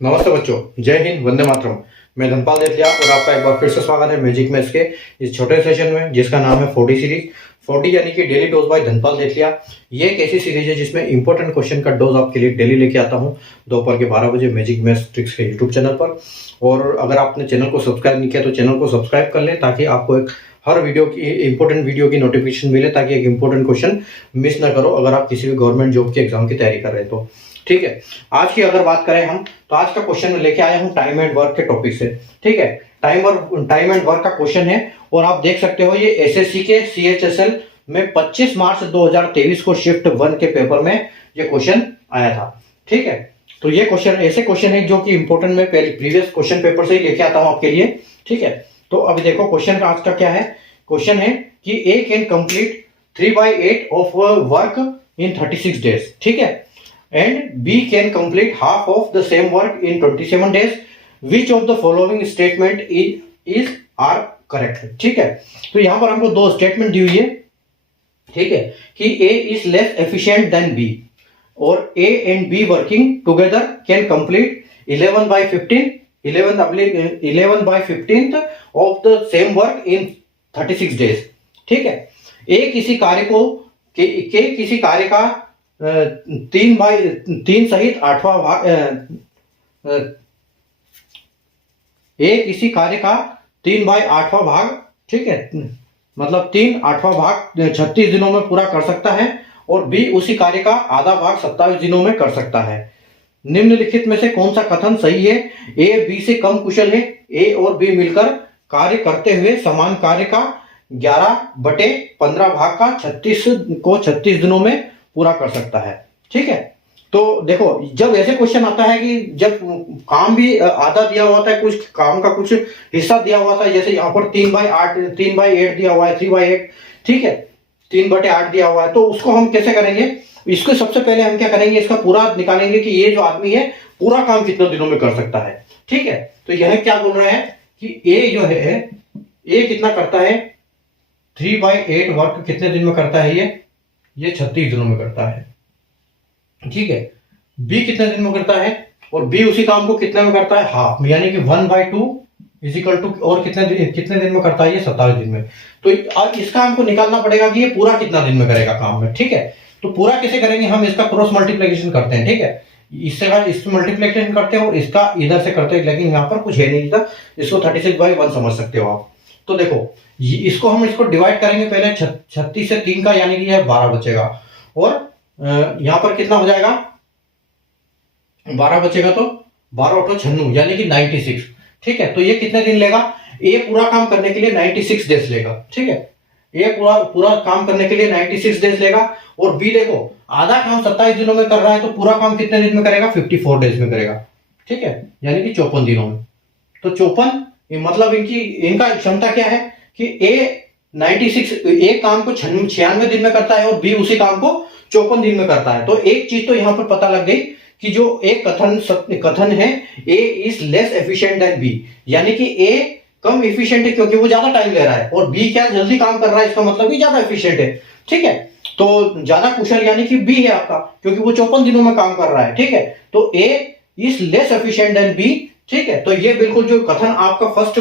नमस्ते बच्चों, जय हिंद, वंदे मातरम। मैं धनपाल देतिया और आपका एक बार फिर से स्वागत है मैजिक मैथ्स के इस छोटे सेशन में जिसका नाम है 40 सीरीज। 40 यानी कि डेली डोज बाय धनपाल देतिया। ये एक ऐसी सीरीज है जिसमें इंपॉर्टेंट क्वेश्चन का डोज आपके लिए डेली लेके आता हूँ दोपहर के 12 बजे मैजिक मैथ्स ट्रिक्स के यूट्यूब चैनल पर। और अगर आपने चैनल को सब्सक्राइब नहीं किया तो चैनल को सब्सक्राइब कर लें ताकि आपको एक हर वीडियो की इंपॉर्टेंट वीडियो की नोटिफिकेशन मिले, ताकि एक इंपॉर्टेंट क्वेश्चन मिस ना करो अगर आप किसी भी गवर्नमेंट जॉब के एग्जाम की तैयारी कर रहे हैं तो। ठीक है, आज की अगर बात करें हम तो आज का क्वेश्चन में लेके आया हूं टाइम एंड वर्क के टॉपिक से। ठीक है, टाइम एंड वर्क का क्वेश्चन है और आप देख सकते हो ये एसएससी के सीएचएसएल में 25 मार्च 2023 को शिफ्ट 1 के पेपर में ये क्वेश्चन आया था। ठीक है, तो ये क्वेश्चन ऐसे क्वेश्चन है जो कि इंपॉर्टेंट में पहले प्रीवियस क्वेश्चन पेपर से ही लेके आता हूं आपके लिए। ठीक है, तो अभी देखो क्वेश्चन का आज का क्या है। क्वेश्चन है कि A can complete 3/8 of work in 36 days. ठीक है, and B can complete half of the same work in 27 days. Which of the following statement is are correct? ठीक है, तो यहां पर हमको दो स्टेटमेंट दी हुई है। ठीक है, कि A is less efficient than B और A and B working together can complete 11/15th of the same work in 36 days. ठीक है, A किसी कार्य को किसी कार्य का 3/3 सहित 8वां भाग ए किसी कार्य का 3/8वां भाग, ठीक है, मतलब 3/8वां भाग 36 दिनों में पूरा कर सकता है और बी उसी कार्य का आधा भाग 27 दिनों में कर सकता है। निम्नलिखित में से कौन सा कथन सही है? ए बी से कम कुशल है। ए और बी मिलकर कार्य करते हुए समान कार्य का 11/15 भाग का 36 दिनों में पूरा कर सकता है। ठीक है, तो देखो जब ऐसे क्वेश्चन आता है कि जब काम भी आधा दिया हुआ था, कुछ काम का कुछ हिस्सा दिया हुआ था, जैसे यहाँ पर 3/8 दिया हुआ है, 3/8। ठीक है, 3/8 दिया हुआ है, तो उसको हम कैसे करेंगे? इसको सबसे पहले हम क्या करेंगे, इसका पूरा निकालेंगे कि ये जो आदमी है पूरा काम कितने दिनों में कर सकता है। ठीक है, तो यह क्या बोल रहा है कि ए जो है ए कितना करता है, 3/8 वर्क कितने दिन में करता है? ये 36 दिनों में करता है। ठीक है, बी कितने दिन में करता है और बी उसी काम को कितने में करता है? हाफ, यानी कि 1/2 इजिकल टू और कितने दिन में करता है? ये 27 दिन में। तो अब इसका हमको निकालना पड़ेगा कि ये पूरा कितना दिन में करेगा काम में। ठीक है, तो पूरा कैसे करेंगे हम? इसका क्रॉस मल्टीप्लिकेशन करते हैं। ठीक है, इससे मल्टीप्लिकेशन करते हैं और इसका इधर से करते हैं, लेकिन यहाँ पर कुछ है नहीं था, इसको 36/1 समझ सकते हो आप। तो देखो इसको डिवाइड करेंगे पहले 36 से 3 का, यानी कि यह 12 बचेगा और यहां पर कितना हो जाएगा? 12 बचेगा तो 12 × 96 यानी कि 96। ठीक है, तो ये कितने दिन लेगा? ए पूरा काम करने के लिए 96 डेज लेगा। ठीक है, ए पूरा काम करने के लिए 96 डेज लेगा और बी देखो आधा काम 27 दिनों में कर रहा है, तो पूरा काम कितने दिन में करेगा? 54 डेज में करेगा। ठीक है, यानी कि 54 दिनों में। तो 54 मतलब इनका क्षमता क्या है कि ए 96 एक काम को 96 दिन में करता है और बी उसी काम को 54 दिन में करता है। तो एक चीज तो यहां पर पता लग गई कि जो एक कथन है A is less efficient than B, यानी कि ए कम एफिशिएंट है क्योंकि वो ज्यादा टाइम ले रहा है, और बी क्या जल्दी काम कर रहा है, इसका मतलब कि ज्यादा एफिशिएंट है। ठीक है, तो ज्यादा कुशल यानी कि बी है आपका, क्योंकि वो 54 दिनों में काम कर रहा है। ठीक है, तो A is less efficient than B. ठीक है, तो ये बिल्कुल जो कथन आपका फर्स्ट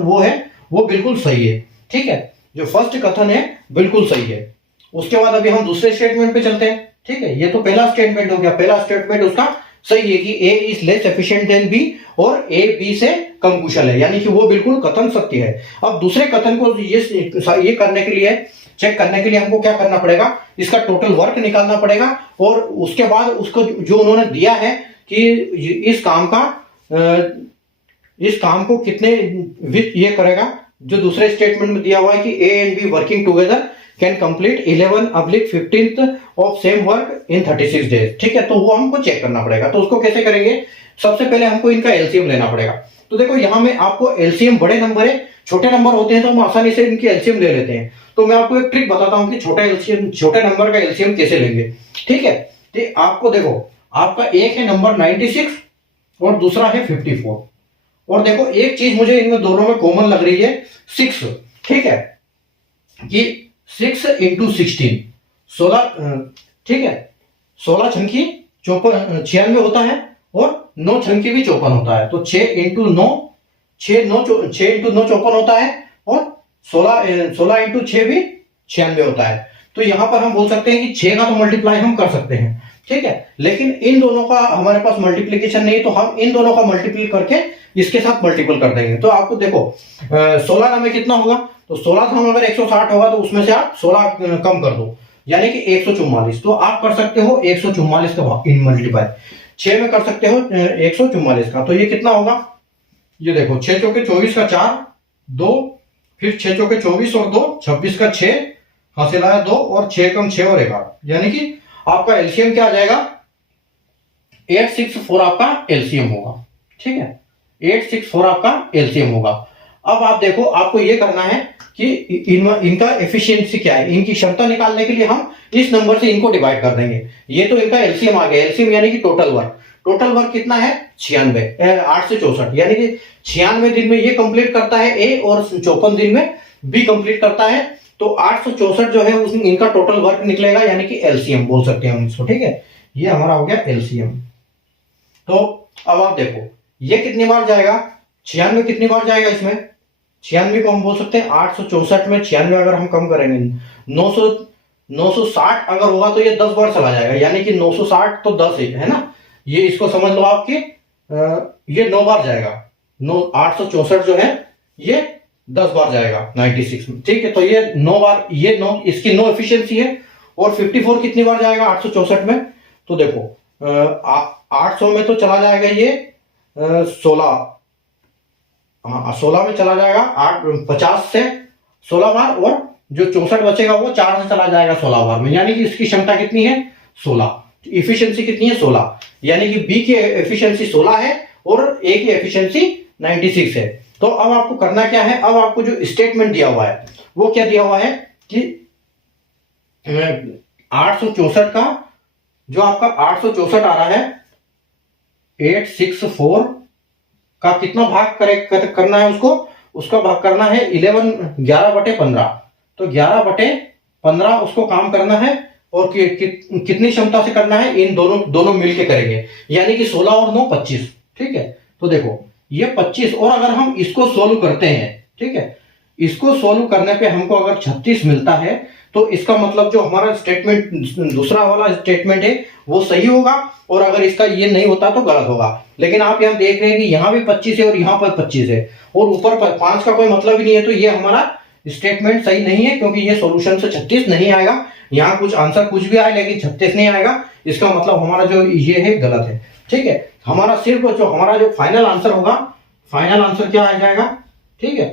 वो है वो बिल्कुल सही है। ठीक है, जो फर्स्ट कथन है बिल्कुल सही है। उसके बाद अभी हम दूसरे स्टेटमेंट पे चलते हैं। ठीक है, ये तो पहला स्टेटमेंट हो गया। पहला स्टेटमेंट उसका सही है कि A is less efficient than B और ए बी से कम कुशल है, यानी कि वो बिल्कुल कथन सत्य है। अब दूसरे कथन को ये करने के लिए, चेक करने के लिए हमको क्या करना पड़ेगा? इसका टोटल वर्क निकालना पड़ेगा और उसके बाद उसको जो उन्होंने दिया है कि इस काम को कितने ये करेगा, जो दूसरे स्टेटमेंट में दिया हुआ है कि ए and B working together can complete 11/15th of same work in 36 days. ठीक है, तो वो हमको चेक करना पड़ेगा। तो उसको कैसे करेंगे? सबसे पहले हमको इनका एलसीएम लेना पड़ेगा। तो देखो यहां में आपको एलसीएम, बड़े नंबर है, छोटे नंबर होते हैं तो हम आसानी से इनकी एलसीएम ले लेते हैं। तो मैं आपको एक ट्रिक बताता हूं कि छोटे नंबर का एलसीएम कैसे लेंगे। ठीक है, तो आपको देखो आपका एक है नंबर 96 और दूसरा है 54, और देखो एक चीज मुझे इनमें दोनों में कॉमन लग रही है, 6। ठीक है, कि 6 × 16 16। ठीक है, 16 × 96 होता है और 9 छंग की भी 54 होता है, तो 6 इंटू 9, 6 इंटू 9 54 होता है, और 16 इंटू 6 भी 96 होता है। तो यहां पर हम बोल सकते हैं कि 6 का तो मल्टीप्लाई हम कर सकते हैं, ठीक है, लेकिन इन दोनों का हमारे पास मल्टीप्लीकेशन नहीं, तो हम इन दोनों का मल्टीप्लाई करके इसके साथ मल्टीपल कर देंगे। तो आपको देखो 16 में कितना होगा, तो 16 था, हम अगर 160 होगा तो उसमें से आप 16 कम कर दो, यानी कि 144। तो आप कर सकते हो 144 का इन मल्टीप्लाई, 6 में कर सकते हो 144 का। तो ये कितना होगा, ये देखो 6 चौके 24 का 4, 2, फिर 6 चौके 24 और 2 26 का 6, हासिल आया 2, और 6 कम 6 और 1 8, यानी कि आपका एलसीएम क्या आ जाएगा, 864 आपका एलसीएम होगा, ठीक है, 864 आपका एलसीएम होगा। अब आप देखो, आपको ये करना है कि इनका एफिशिएंसी क्या है, इनकी क्षमता निकालने के लिए हम इस नंबर से इनको डिवाइड कर देंगे। ये तो इनका एलसीएम आ गया, एलसीएम यानी कि टोटल वर्क कितना है 96, 8 से 64, यानी कि 96 दिन में ये कंप्लीट करता है ए, और 54 दिन में बी कंप्लीट करता है। तो 864 जो है उसमें इनका टोटल वर्क निकलेगा, यानी कि एलसीएम बोल सकते हैं हम इसको, ठीक है, ये हमारा हो गया एलसीएम। तो अब आप देखो ये कितनी बार जाएगा, 96 कितनी बार जाएगा इसमें, 96 को हम बोल सकते हैं 864 में 96 अगर हम कम करेंगे 960 अगर होगा तो ये 10 बार चला जाएगा, यानी कि 960 तो 10 है ना, ये इसको समझ लो आपके ये 9 बार जाएगा, 864 जो है ये 10 बार जाएगा 96 में, ठीक है। तो ये 9 बार, ये 9 इसकी 9 एफिशिएंसी है। और 54 कितनी बार जाएगा 864 में, तो देखो 800 में तो चला जाएगा ये 16, हाँ 16 में चला जाएगा 50 से 16 बार, और जो 64 बचेगा वो 4 से चला जाएगा 16 बार में, यानी कि इसकी क्षमता कितनी है 16, एफिशिएंसी कितनी है 16, यानी कि बी की एफिशिएंसी 16 है और ए की एफिशिएंसी 96 है। तो अब आपको करना क्या है, अब आपको जो स्टेटमेंट दिया हुआ है वो क्या दिया हुआ है कि 864 का जो आपका 864 आ रहा है 864 का कितना भाग करना है, उसका भाग करना है 11/15। तो 11/15 उसको काम करना है, और कितनी क्षमता से करना है, इन दोनों मिलके करेंगे, यानी कि 16 और 9 25, ठीक है। तो देखो ये 25, और अगर हम इसको सोल्व करते हैं, ठीक है, इसको सोल्व करने पे हमको अगर 36 मिलता है, तो इसका मतलब जो हमारा स्टेटमेंट दूसरा वाला स्टेटमेंट है वो सही होगा, और अगर इसका ये नहीं होता तो गलत होगा। लेकिन आप यहाँ देख रहे हैं कि यहाँ भी 25 है और यहाँ पर 25 है, और ऊपर 5 का कोई मतलब ही नहीं है, तो ये हमारा स्टेटमेंट सही नहीं है, क्योंकि ये सॉल्यूशन से 36 नहीं आएगा। यहाँ कुछ आंसर कुछ भी आए लेकिन 36 नहीं आएगा, इसका मतलब हमारा जो ये है गलत है, ठीक है। हमारा सिर्फ जो हमारा जो फाइनल आंसर होगा, फाइनल आंसर क्या आ जाएगा, ठीक है,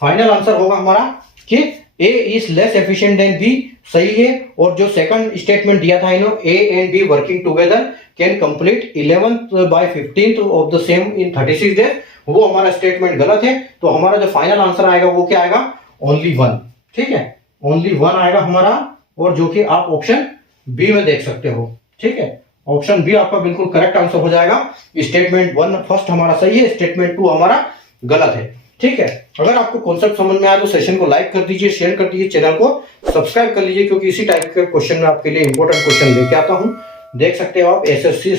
फाइनल आंसर होगा हमारा कि A is less efficient than B, सही है। और जो सेकंड स्टेटमेंट दिया था इन्होंने, A and B working together can complete 11/15 of the same in 36 days, वो हमारा स्टेटमेंट गलत है। तो हमारा जो फाइनल आंसर आएगा वो क्या आएगा, ओनली 1, ठीक है, ओनली 1 आएगा हमारा, और जो कि आप ऑप्शन बी में देख सकते हो, ठीक है, ऑप्शन बी आपका बिल्कुल करेक्ट आंसर हो जाएगा। स्टेटमेंट 1 फर्स्ट हमारा सही है, स्टेटमेंट 2 हमारा गलत है, ठीक है। अगर आपको कॉन्सेप्ट समझ में आया तो सेशन को लाइक कर दीजिए, शेयर कर दीजिए, चैनल को सब्सक्राइब कर लीजिए, क्योंकि इसी टाइप के क्वेश्चन में आपके लिए इंपॉर्टेंट क्वेश्चन लेके आता हूं। देख सकते हो आप एसएससी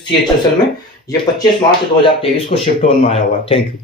CHSL में ये 25 मार्च 2023 को शिफ्ट 1 में आया हुआ है। Thank you.